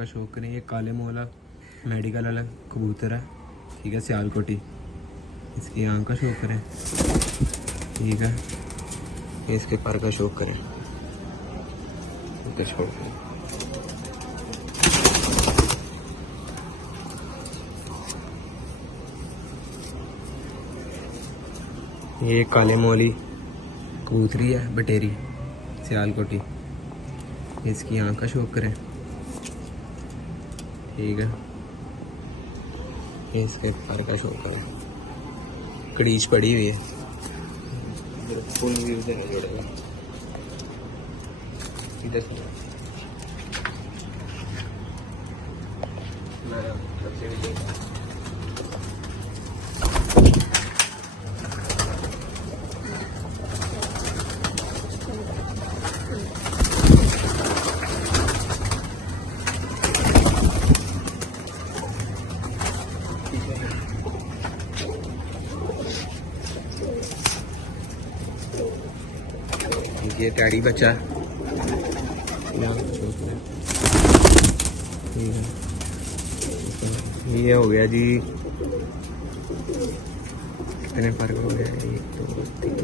का शौक करें। ये काले मोला मेडिकल वाला कबूतर है, ठीक है, सियालकोटी। इसकी आँख का शौक करें, ठीक है। ये इसके पर का शौक करें, इसका शौक करें। ये काले मोली कबूतरी है, बटेरी, सियालकोटी। इसकी आँख का शौक करें, ठीक है। ये इसके पर का शौक करें। कड़ीच पड़ी हुई है, फुल व्यू देना जोड़ेगा इधर से। ये टैडी बच्चा, ठीक है। ये हो गया जी, कितने फर्क हो गया? 1 2 3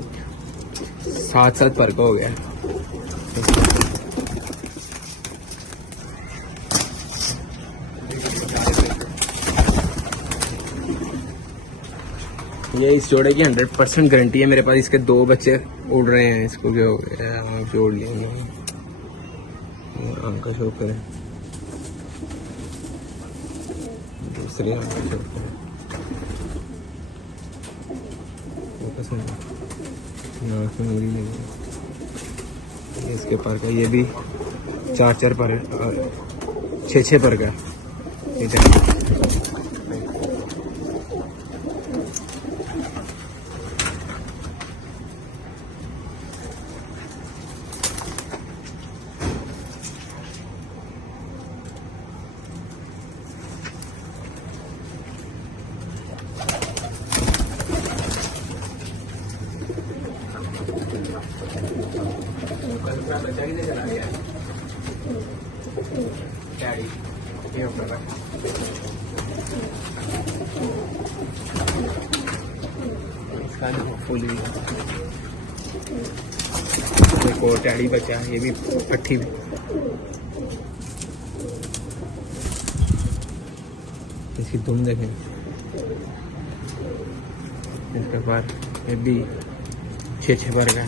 7 फर्क हो गया। ये इस जोड़े की 100% गारंटी है मेरे पास। इसके 2 बच्चे उड़ रहे हैं, इसको भी हो गया, आँख जोड़ लिए, आँख का शौक करें, दूसरी आँख का शौक करें, आँख में नहीं लगी। इसके पर का ये भी 4 पर 6 पर का। एक और टैडी बचा है, ये भी पट्टी भी। इसकी दुम देखें, इसका पर ये भी 6 पर का।